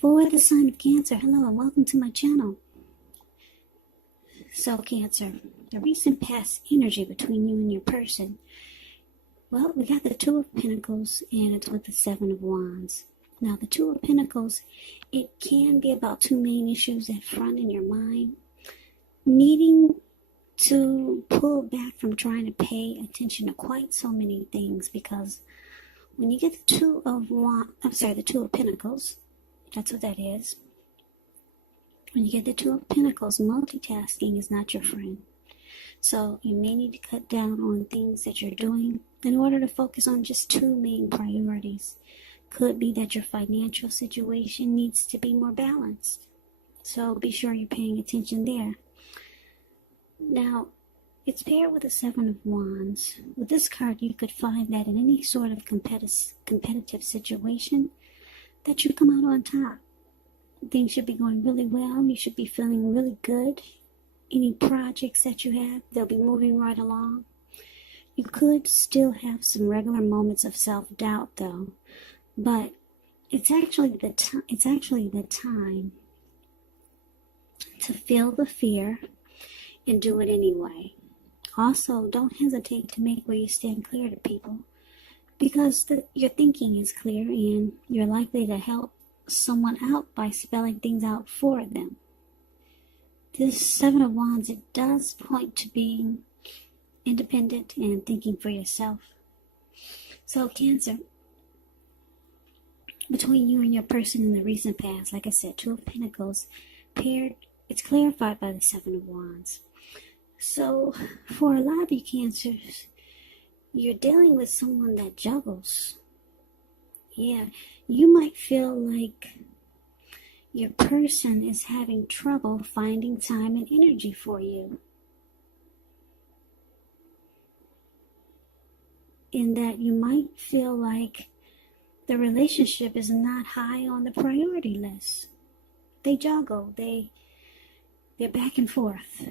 For the sign of Cancer, hello and welcome to my channel. So Cancer, the recent past energy between you and your person. Well, we got the Two of Pentacles and it's with the Seven of Wands. Now the Two of Pentacles, it can be about two main issues at front in your mind. Needing to pull back from trying to pay attention to quite so many things, because when you get the Two of Pentacles, that's what that is. When you get the Two of Pentacles, multitasking is not your friend. So you may need to cut down on things that you're doing in order to focus on just two main priorities. Could be that your financial situation needs to be more balanced. So be sure you're paying attention there. Now, it's paired with the Seven of Wands. With this card, you could find that in any sort of competitive situation, that you come out on top. Things should be going really well. You should be feeling really good. Any projects that you have, they'll be moving right along. You could still have some regular moments of self-doubt, though. But it's actually the time to feel the fear and do it anyway. Also, don't hesitate to make where you stand clear to people, because your thinking is clear and you're likely to help someone out by spelling things out for them. This Seven of Wands, it does point to being independent and thinking for yourself. So Cancer, between you and your person in the recent past, like I said, Two of Pentacles paired, it's clarified by the Seven of Wands. So for a lot of you Cancers, you're dealing with someone that juggles. Yeah, you might feel like your person is having trouble finding time and energy for you. In that you might feel like the relationship is not high on the priority list. They juggle, they're back and forth.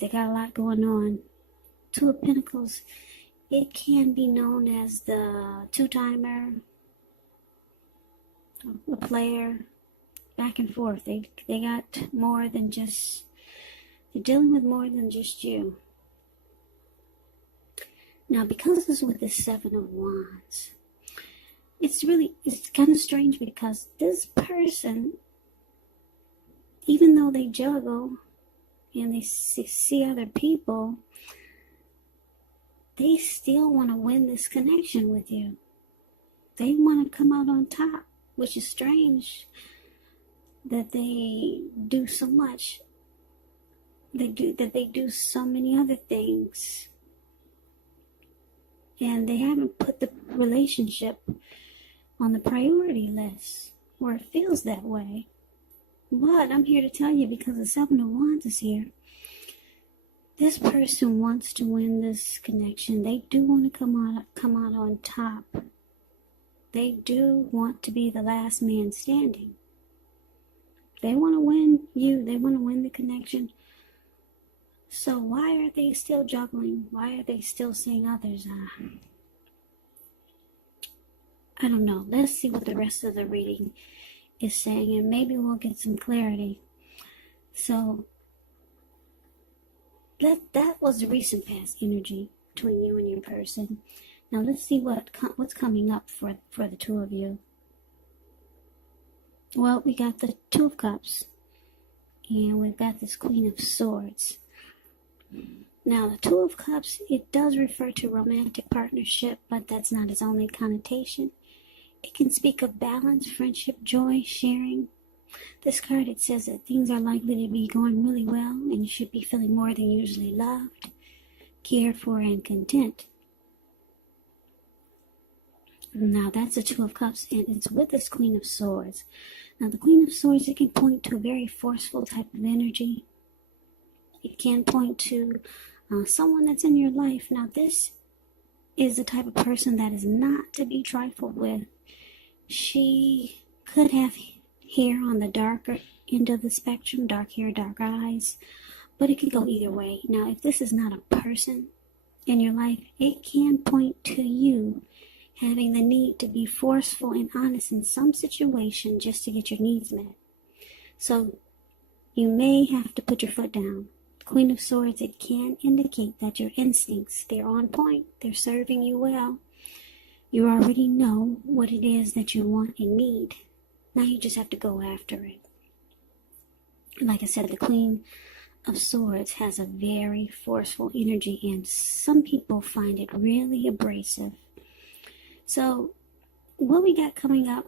They got a lot going on. Two of Pentacles, it can be known as the two-timer, a player, back and forth. They got more than just, they're dealing with more than just you. Now, because it's with the Seven of Wands, it's kind of strange, because this person, even though they juggle and they see other people, they still want to win this connection with you. They want to come out on top, which is strange that they do so much. They do so many other things. And they haven't put the relationship on the priority list, or it feels that way. But I'm here to tell you, because the Seven of Wands is here, this person wants to win this connection. They do want to come out on top. They do want to be the last man standing. They want to win you. They want to win the connection. So why are they still juggling? Why are they still seeing others? I don't know. Let's see what the rest of the reading is saying, and maybe we'll get some clarity. So that was the recent past energy between you and your person. Now let's see what's coming up for the two of you. Well, we got the Two of Cups, and we've got this Queen of Swords. Now, the Two of Cups, it does refer to romantic partnership, but that's not its only connotation. It can speak of balance, friendship, joy, sharing. This card, it says that things are likely to be going really well, and you should be feeling more than usually loved, cared for, and content. Now, that's the Two of Cups, and it's with this Queen of Swords. Now, the Queen of Swords, it can point to a very forceful type of energy. It can point to someone that's in your life. Now, this is the type of person that is not to be trifled with. She could have hair on the darker end of the spectrum, dark hair, dark eyes, but it could go either way. Now, if this is not a person in your life, it can point to you having the need to be forceful and honest in some situation just to get your needs met. So you may have to put your foot down. Queen of Swords, it can indicate that your instincts, they're on point, they're serving you well. You already know what it is that you want and need. Now you just have to go after it. Like I said, the Queen of Swords has a very forceful energy, and some people find it really abrasive. So what we got coming up,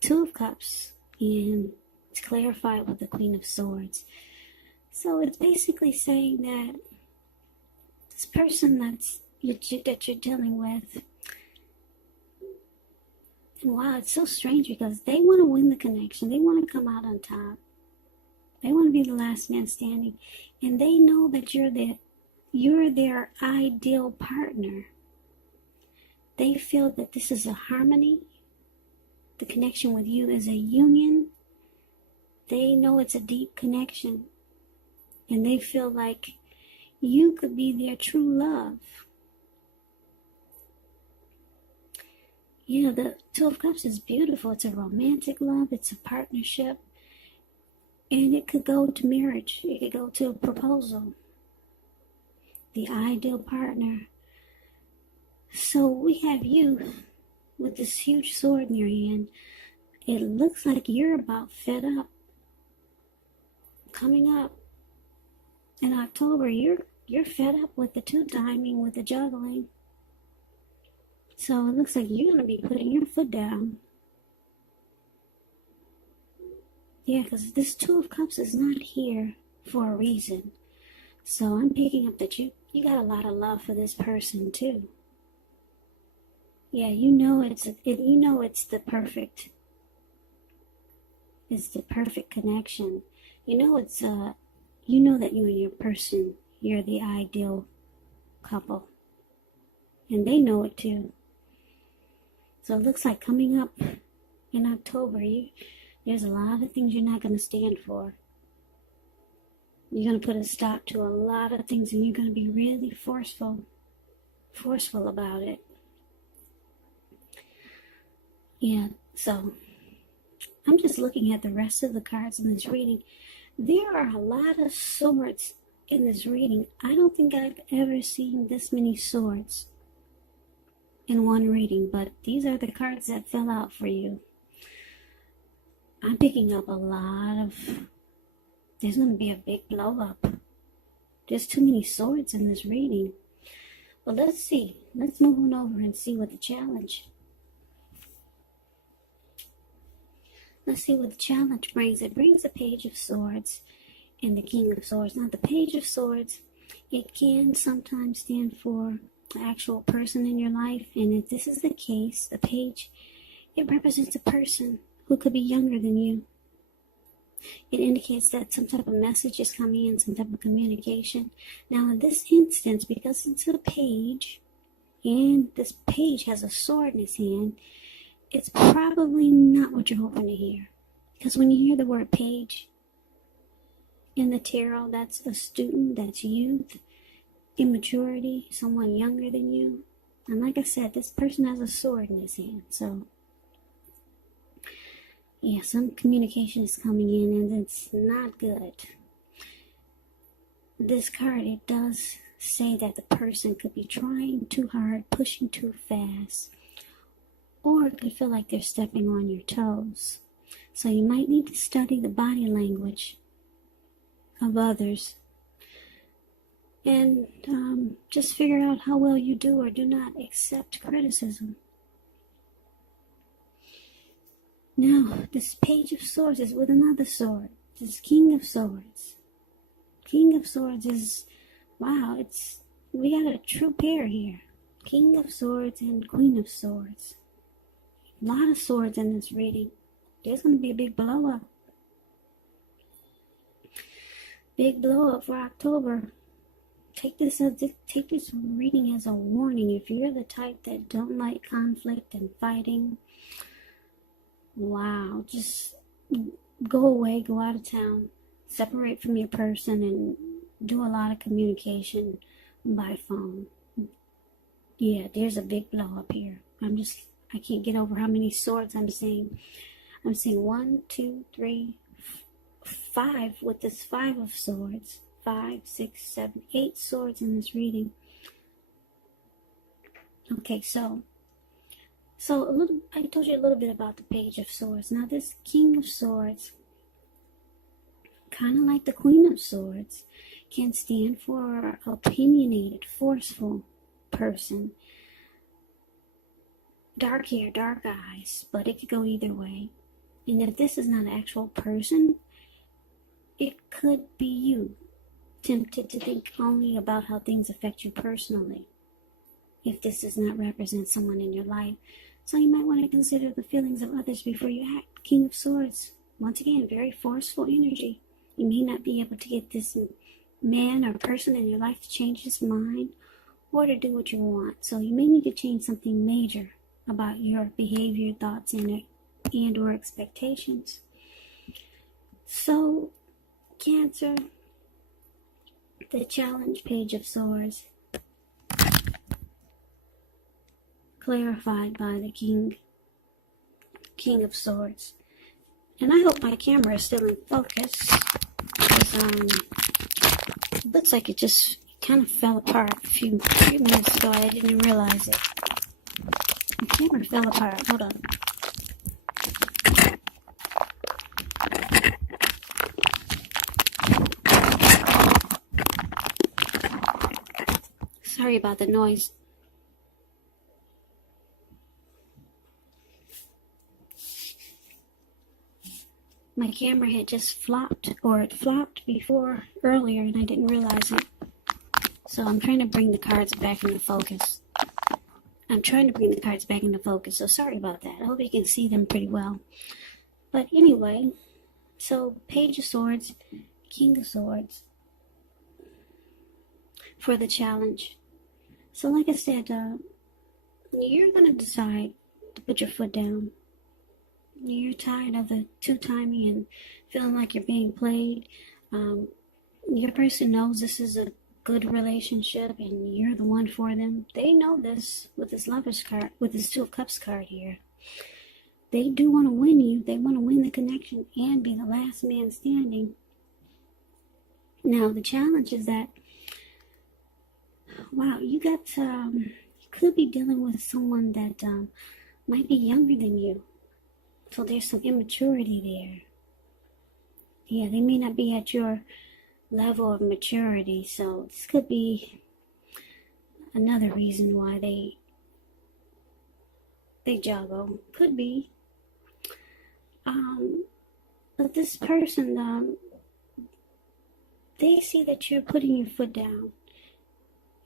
Two of Cups, and it's clarified with the Queen of Swords. So it's basically saying that this person that you're dealing with, and wow, it's so strange because they want to win the connection. They want to come out on top. They want to be the last man standing, and they know that you're their ideal partner. They feel that this is a harmony. The connection with you is a union. They know it's a deep connection, and they feel like you could be their true love. You know, the Two of Cups is beautiful. It's a romantic love. It's a partnership. And it could go to marriage. It could go to a proposal. The ideal partner. So we have you with this huge sword in your hand. It looks like you're about fed up. Coming up in October, you're fed up with the two-timing, with the juggling. So it looks like you're going to be putting your foot down. Yeah, because this Two of Cups is not here for a reason. So I'm picking up that you got a lot of love for this person too. Yeah, you know it's the perfect. It's the perfect connection. You know that you and your person, you're the ideal couple, and they know it too. So it looks like coming up in October, there's a lot of things you're not going to stand for. You're going to put a stop to a lot of things, and you're going to be really forceful about it. Yeah, so I'm just looking at the rest of the cards in this reading. There are a lot of swords in this reading. I don't think I've ever seen this many swords in one reading, but these are the cards that fell out for you. I'm picking up a lot of... There's going to be a big blow up. There's too many swords in this reading. Well, let's see. Let's move on over and see what the challenge... Let's see what the challenge brings. It brings the Page of Swords and the King of Swords. Now, the Page of Swords, it can sometimes stand for the actual person in your life. And if this is the case, the Page, it represents a person who could be younger than you. It indicates that some type of message is coming in, some type of communication. Now, in this instance, because it's a page, and this page has a sword in his hand, it's probably not what you're hoping to hear. Because when you hear the word page in the tarot, that's a student, that's youth, immaturity, someone younger than you. And like I said, this person has a sword in his hand. So, yeah, some communication is coming in, and it's not good. This card, it does say that the person could be trying too hard, pushing too fast, or it could feel like they're stepping on your toes. So you might need to study the body language of others and just figure out how well you do or do not accept criticism. Now, this Page of Swords is with another sword. This King of Swords. King of Swords is, wow, we got a true pair here. King of Swords and Queen of Swords. A lot of swords in this reading. There's going to be a big blow up. Big blow up for October. Take this reading as a warning. If you're the type that don't like conflict and fighting, wow, just go away, go out of town, separate from your person, and do a lot of communication by phone. Yeah, there's a big blow up here. I can't get over how many swords I'm seeing. I'm seeing 1, 2, 3, 5 with this 5 of swords. 5, 6, 7, 8 swords in this reading. Okay, so I told you a little bit about the Page of Swords. Now this King of Swords, kind of like the Queen of Swords, can stand for opinionated, forceful person. Dark hair, dark eyes, but it could go either way. And if this is not an actual person, it could be you, tempted to think only about how things affect you personally, if this does not represent someone in your life. So you might want to consider the feelings of others before you act. King of Swords, once again, very forceful energy. You may not be able to get this man or person in your life to change his mind or to do what you want. So you may need to change something major about your behavior, thoughts, and or expectations. So, Cancer, the challenge Page of Swords, clarified by the King of Swords. And I hope my camera is still in focus, because it looks like it just kind of fell apart a few minutes ago. I didn't realize it. The camera fell apart. Hold on. Sorry about the noise. My camera had just flopped, or it flopped before earlier, and I didn't realize it. So I'm trying to bring the cards back into focus. So sorry about that. I hope you can see them pretty well. But anyway, so Page of Swords, King of Swords for the challenge. So like I said, you're going to decide to put your foot down. You're tired of the two-timing and feeling like you're being played. Your person knows this is a good relationship and you're the one for them. They know this with this Lover's card, with this Two of Cups card here. They do want to win you. They want to win the connection and be the last man standing. Now, the challenge is that, wow, you could be dealing with someone that might be younger than you. So there's some immaturity there. Yeah, they may not be at your level of maturity. So this could be another reason why they juggle. Could be. But this person, they see that you're putting your foot down.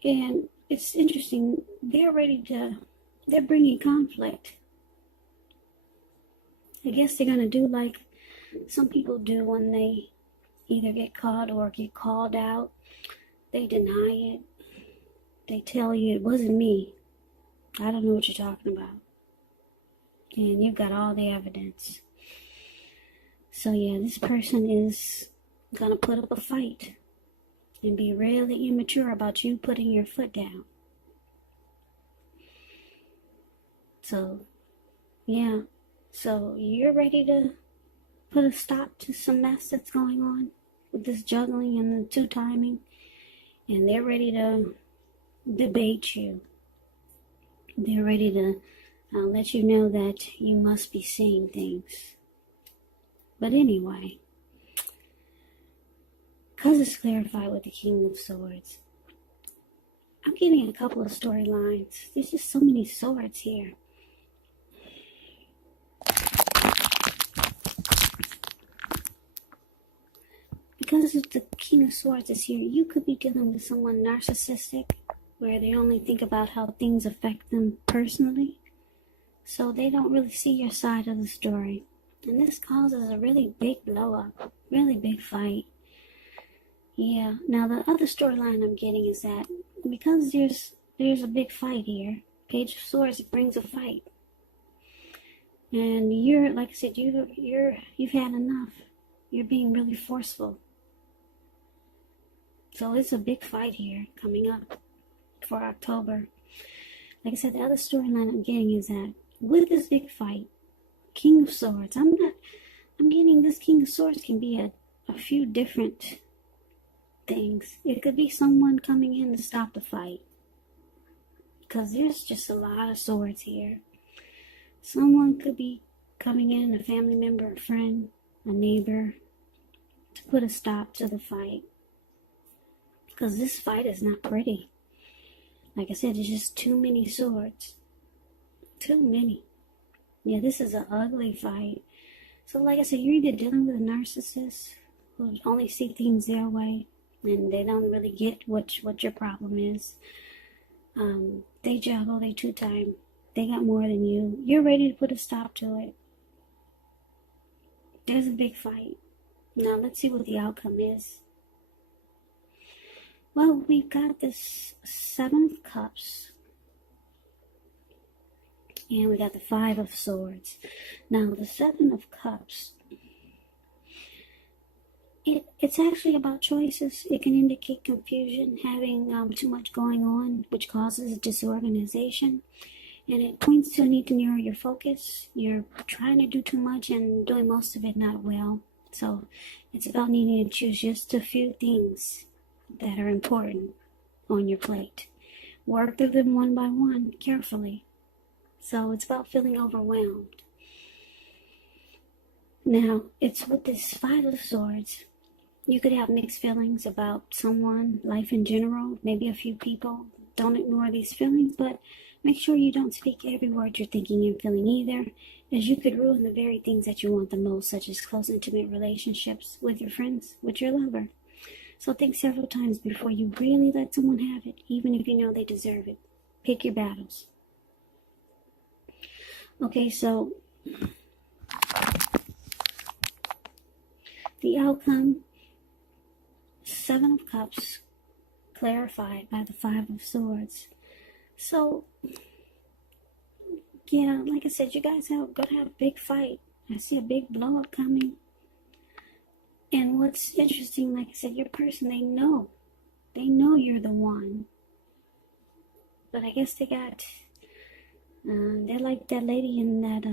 And it's interesting. They're bringing conflict. I guess they're going to do like some people do when they either get caught or get called out. They deny it. They tell you, it wasn't me. I don't know what you're talking about. And you've got all the evidence. So yeah, this person is going to put up a fight and be really immature about you putting your foot down. So, yeah. So you're ready to put a stop to some mess that's going on with this juggling and the two-timing. And they're ready to debate you. They're ready to let you know that you must be seeing things. But anyway, because it's clarified with the King of Swords, I'm getting a couple of storylines. There's just so many swords here. Because the King of Swords is here, you could be dealing with someone narcissistic, where they only think about how things affect them personally. So they don't really see your side of the story. And this causes a really big blow up, really big fight. Yeah, now the other storyline I'm getting is that because there's a big fight here, Page of Swords brings a fight. And you're, like I said, you've had enough. You're being really forceful. So it's a big fight here coming up for October. Like I said, the other storyline I'm getting is that with this big fight, King of Swords, I'm getting this King of Swords can be a few different things. It could be someone coming in to stop the fight, because there's just a lot of swords here. Someone could be coming in, a family member, a friend, a neighbor, to put a stop to the fight. Because this fight is not pretty. Like I said, there's just too many swords. Too many. Yeah, this is an ugly fight. So like I said, you're either dealing with a narcissist who only see things their way, and they don't really get what your problem is. They juggle, they two-time, they got more than you. You're ready to put a stop to it. There's a big fight. Now let's see what the outcome is. Well, we've got this 7 of Cups. And we got the 5 of Swords. Now the 7 of Cups, it's actually about choices. It can indicate confusion, having too much going on, which causes disorganization. And it points to a need to narrow your focus. You're trying to do too much and doing most of it not well. So it's about needing to choose just a few things that are important on your plate. Work through them one by one, carefully. So it's about feeling overwhelmed. Now, it's with this 5 of Swords. You could have mixed feelings about someone, life in general, maybe a few people. Don't ignore these feelings, but make sure you don't speak every word you're thinking and feeling either, as you could ruin the very things that you want the most, such as close, intimate relationships with your friends, with your lover. So think several times before you really let someone have it, even if you know they deserve it. Pick your battles. Okay, so the outcome, 7 of Cups, clarified by the 5 of Swords. So, yeah, like I said, you guys are going to have a big fight. I see a big blow up coming. And what's interesting, like I said, your person, they know you're the one. But I guess they got, they're like that lady in that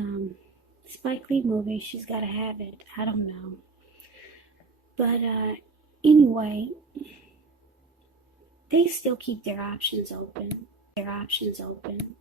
Spike Lee movie, She's Gotta Have It. I don't know. But anyway, they still keep their options open. Their options open.